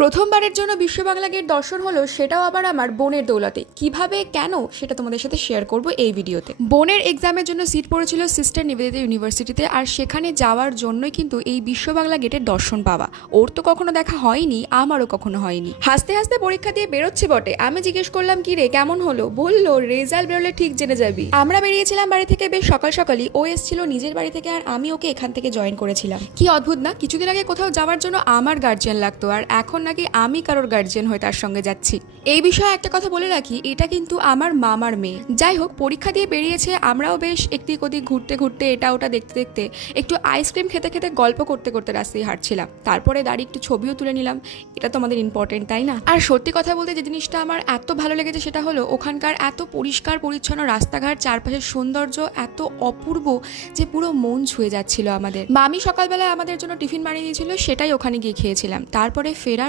প্রথমবারের জন্য বিশ্ব বাংলা গেট দর্শন হলো, সেটাও আবার আমার বোনের দৌলতে। কিভাবে, কেন, সেটা তোমাদের সাথে শেয়ার করব এই ভিডিওতে। বোনের এক্সামের জন্য সিট পড়েছিল সিস্টার নিবেদিতা ইউনিভার্সিটিতে, আর সেখানে যাওয়ার জন্যই কিন্তু এই বিশ্ব বাংলা গেটের দর্শন পাওয়া। ওর তো কখনো দেখা হয়নি, আমারও কখনো হয়নি। হাসতে হাসতে পরীক্ষা দিয়ে বেরোচ্ছে বটে। আমি জিজ্ঞেস করলাম, কি রে কেমন হলো? বললো রেজাল্ট বেরোলে ঠিক জেনে যাবি। আমরা বেরিয়েছিলাম বাড়ি থেকে বেশ সকাল সকালই। ও এসেছিল নিজের বাড়ি থেকে, আর আমি ওকে এখান থেকে জয়েন করেছিলাম। কি অদ্ভুত না, কিছুদিন আগে কোথাও যাওয়ার জন্য আমার গার্জিয়ান লাগতো, আর এখন নাকি আমি কারোর গার্জিয়ান হয়ে তার সঙ্গে যাচ্ছি। এই বিষয়ে একটা কথা বলে রাখি, এটা কিন্তু আমার মামার মেয়ে। যাই হোক, পরীক্ষা দিয়ে বেরিয়েছে, আমরাও বেশ একদিক ওদিক ঘুরতে ঘুরতে, এটা ওটা দেখতে দেখতে, একটু আইসক্রিম খেতে খেতে, গল্প করতে করতে রাস্তায় হাঁটছিলাম। তারপরে দাঁড়িয়ে একটু ছবিও তুলে নিলাম। এটা তো আমাদের ইম্পর্টেন্ট, তাই না? আর সত্যি কথা বলতে যে জিনিসটা আমার এত ভালো লেগেছে সেটা হলো ওখানকার এত পরিষ্কার পরিচ্ছন্ন রাস্তাঘাট, চারপাশের সৌন্দর্য এত অপূর্ব যে পুরো মন ছুঁয়ে যাচ্ছিল আমাদের। মামি সকালবেলায় আমাদের জন্য টিফিন বানিয়ে দিয়েছিল, সেটাই ওখানে গিয়ে খেয়েছিলাম। তারপরে ফেরার